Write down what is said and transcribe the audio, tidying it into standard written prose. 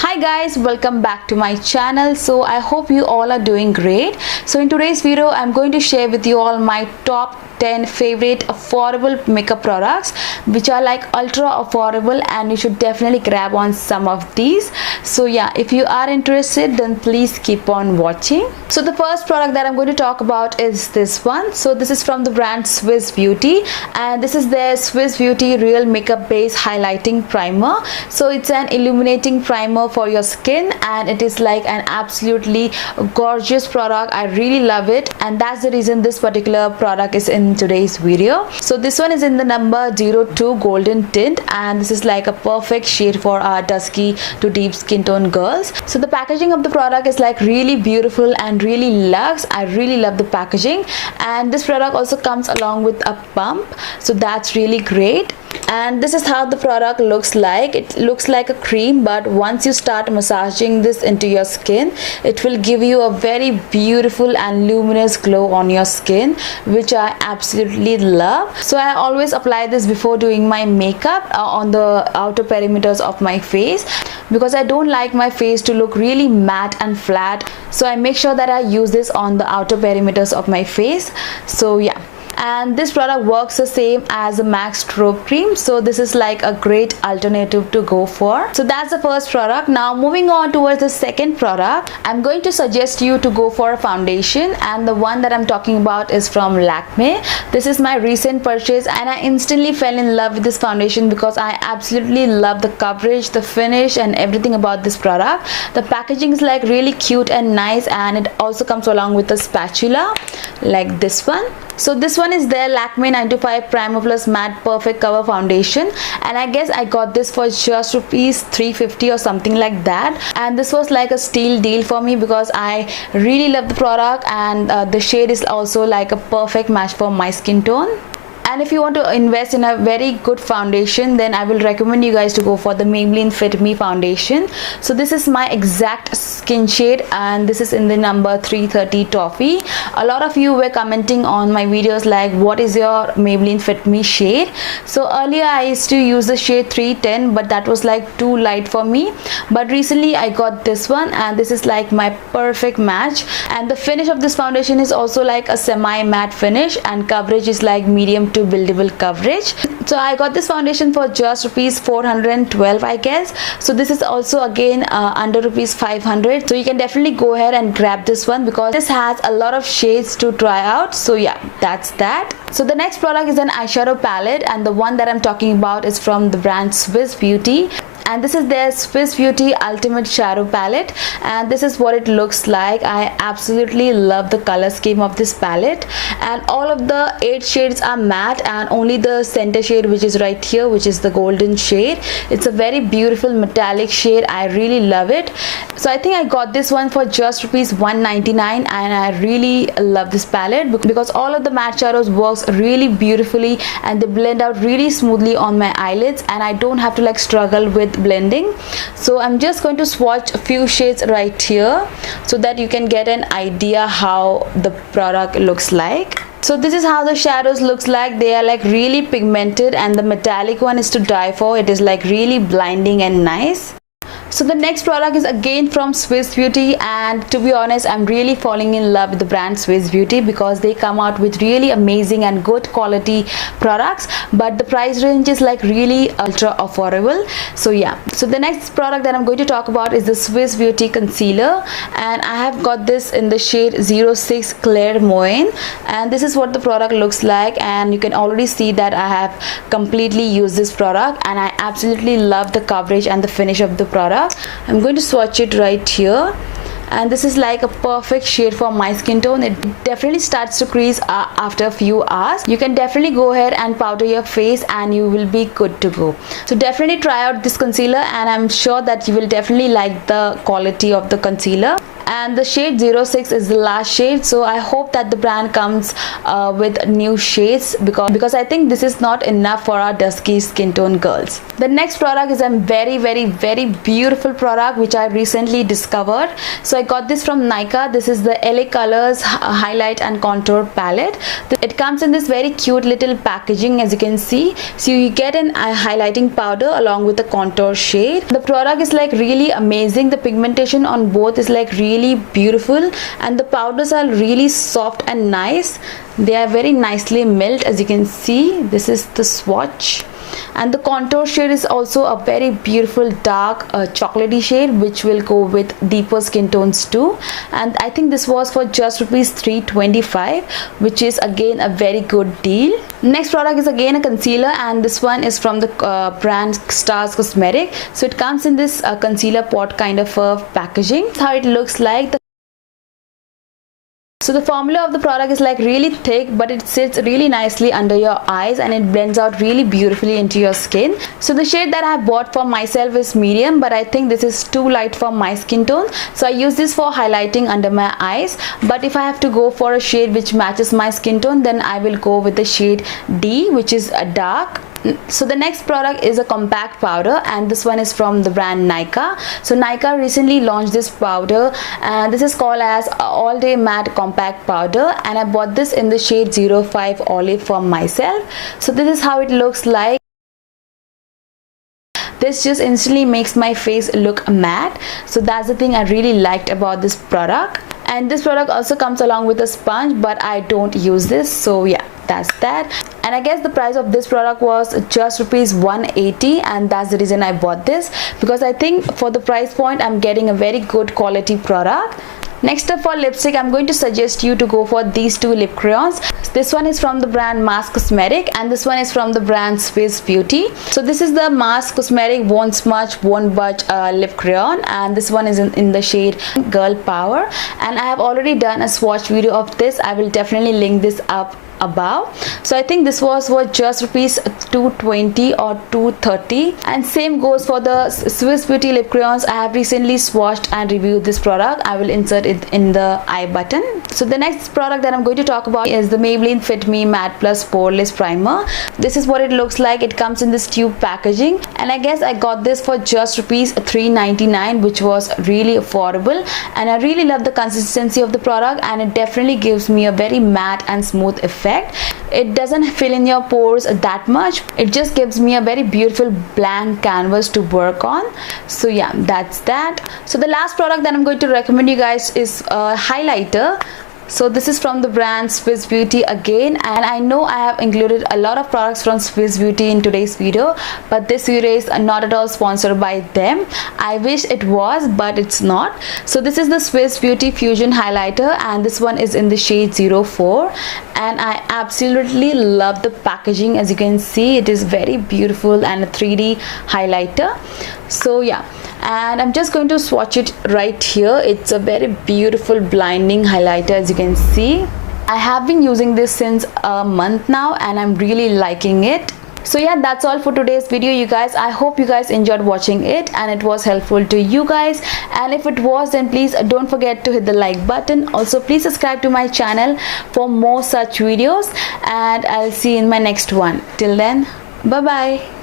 Hi guys, welcome back to my channel. So I hope you all are doing great. So in today's video I'm going to share with you all my top 10 favorite affordable makeup products which are like ultra affordable, and you should definitely grab on some of these. So yeah, if you are interested then please keep on watching. So the first product that I'm going to talk about is this one. So this is from the brand Swiss Beauty, and this is their Swiss Beauty Real Makeup Base Highlighting Primer. So it's an illuminating primer for your skin, and it is like an absolutely gorgeous product. I really love it, and that's the reason this particular product is in today's video. So this one is in the number 02 golden tint, and this is like a perfect shade for our dusky to deep skin tone girls. So the packaging of the product is like really beautiful and really luxe. I really love the packaging, and this product also comes along with a pump, so that's really great. And this is how the product looks like. It looks like a cream, but once you start massaging this into your skin, it will give you a very beautiful and luminous glow on your skin, which I absolutely love. So I always apply this before doing my makeup on the outer perimeters of my face, because I don't like my face to look really matte and flat. So I make sure that I use this on the outer perimeters of my face. So yeah, and this product works the same as a MAC strobe cream, so this is like a great alternative to go for. So that's the first product. Now moving on towards the second product, I'm going to suggest you to go for a foundation, and the one that I'm talking about is from Lakme. This is my recent purchase, and I instantly fell in love with this foundation because I absolutely love the coverage, the finish, and everything about this product. The packaging is like really cute and nice, and it also comes along with a spatula like this one. So this one is their Lakme 925 Primer Plus Matte Perfect Cover Foundation, and I guess I got this for just rupees 350 or something like that. And this was like a steal deal for me because I really love the product, and the shade is also like a perfect match for my skin tone. And if you want to invest in a very good foundation, then I will recommend you guys to go for the Maybelline Fit Me foundation. So this is my exact skin shade, and this is in the number 330 Toffee. A lot of you were commenting on my videos like, what is your Maybelline Fit Me shade? So earlier I used to use the shade 310, but that was like too light for me. But recently I got this one, and this is like my perfect match. And the finish of this foundation is also like a semi matte finish, and coverage is like medium to buildable coverage. So I got this foundation for just rupees 412, I guess. So this is also again under rupees 500. So you can definitely go ahead and grab this one because this has a lot of shades to try out. So yeah, that's that. So the next product is an eyeshadow palette, and the one that I'm talking about is from the brand Swiss Beauty. And this is their Swiss Beauty Ultimate Shadow Palette, and this is what it looks like. I absolutely love the color scheme of this palette, and all of the 8 shades are matte, and only the center shade, which is right here, which is the golden shade, it's a very beautiful metallic shade. I really love it. So I think I got this one for just rupees 199, and I really love this palette because all of the matte shadows works really beautifully, and they blend out really smoothly on my eyelids, and I don't have to like struggle with blending. So I'm just going to swatch a few shades right here so that you can get an idea how the product looks like. So this is how the shadows looks like. They are like really pigmented, and the metallic one is to die for. It is like really blinding and nice. So the next product is again from Swiss Beauty, and to be honest, I'm really falling in love with the brand Swiss Beauty because they come out with really amazing and good quality products, but the price range is like really ultra affordable. So yeah, so the next product that I'm going to talk about is the Swiss Beauty Concealer, and I have got this in the shade 06 Claire Moine, and this is what the product looks like. And you can already see that I have completely used this product, and I absolutely love the coverage and the finish of the product. I'm going to swatch it right here, and this is like a perfect shade for my skin tone. It definitely starts to crease after a few hours. You can definitely go ahead and powder your face and you will be good to go. So definitely try out this concealer, and I'm sure that you will definitely like the quality of the concealer. and the shade 06 is the last shade. So I hope that the brand comes with new shades, because I think this is not enough for our dusky skin tone girls. The next product is a very beautiful product which I recently discovered. So I got this from Nykaa. This is the LA Colors highlight and contour palette. It comes in this very cute little packaging, as you can see. So you get an highlighting powder along with the contour shade. The product is like really amazing. The pigmentation on both is like really beautiful, and the powders are really soft and nice. They are very nicely milled, as you can see. This is the swatch. And the contour shade is also a very beautiful dark chocolatey shade, which will go with deeper skin tones too. And I think this was for just rupees 325, which is again a very good deal. Next product is again a concealer, and this one is from the brand Stars Cosmetic. So it comes in this concealer pot kind of packaging. How it looks like. So the formula of the product is like really thick, but it sits really nicely under your eyes and it blends out really beautifully into your skin. So the shade that I bought for myself is medium, but I think this is too light for my skin tone. So I use this for highlighting under my eyes. But if I have to go for a shade which matches my skin tone, then I will go with the shade D, which is a dark. So the next product is a compact powder, and this one is from the brand Nykaa. So Nykaa recently launched this powder, and this is called as All Day Matte Compact Powder, and I bought this in the shade 05 Olive for myself. So this is how it looks like. This just instantly makes my face look matte. So that's the thing I really liked about this product. And this product also comes along with a sponge, but I don't use this. So yeah, that's that. And I guess the price of this product was just rupees 180, and that's the reason I bought this, because I think for the price point I'm getting a very good quality product. Next up, for lipstick, I'm going to suggest you to go for these two lip crayons. This one is from the brand Mass Cosmetic, and this one is from the brand Swiss Beauty. So this is the Mass Cosmetic Won't Smudge Won't Budge lip crayon, and this one is in the shade Girl Power. And I have already done a swatch video of this. I will definitely link this up above. So I think this was for just rupees 220 or 230, and same goes for the Swiss Beauty lip crayons. I have recently swatched and reviewed this product. I will insert it in the I button. So the next product that I'm going to talk about is the Maybelline Fit Me Matte Plus Poreless Primer. This is what it looks like. It comes in this tube packaging, and I guess I got this for just rupees 399, which was really affordable. And I really love the consistency of the product, and it definitely gives me a very matte and smooth effect. It doesn't fill in your pores that much. It just gives me a very beautiful blank canvas to work on. So yeah, that's that. So the last product that I'm going to recommend you guys is a highlighter. So this is from the brand Swiss Beauty again, and I know I have included a lot of products from Swiss Beauty in today's video, but this video is not at all sponsored by them. I wish it was, but it's not. So this is the Swiss Beauty Fusion highlighter, and this one is in the shade 04, and I absolutely love the packaging. As you can see, it is very beautiful and a 3D highlighter. So yeah, and I'm just going to swatch it right here. It's a very beautiful blinding highlighter, as you can see. I have been using this since a month now, and I'm really liking it. So yeah, that's all for today's video, you guys. I hope you guys enjoyed watching it and it was helpful to you guys, and if it was, then please don't forget to hit the like button. Also, please subscribe to my channel for more such videos, and I'll see you in my next one. Till then, bye bye.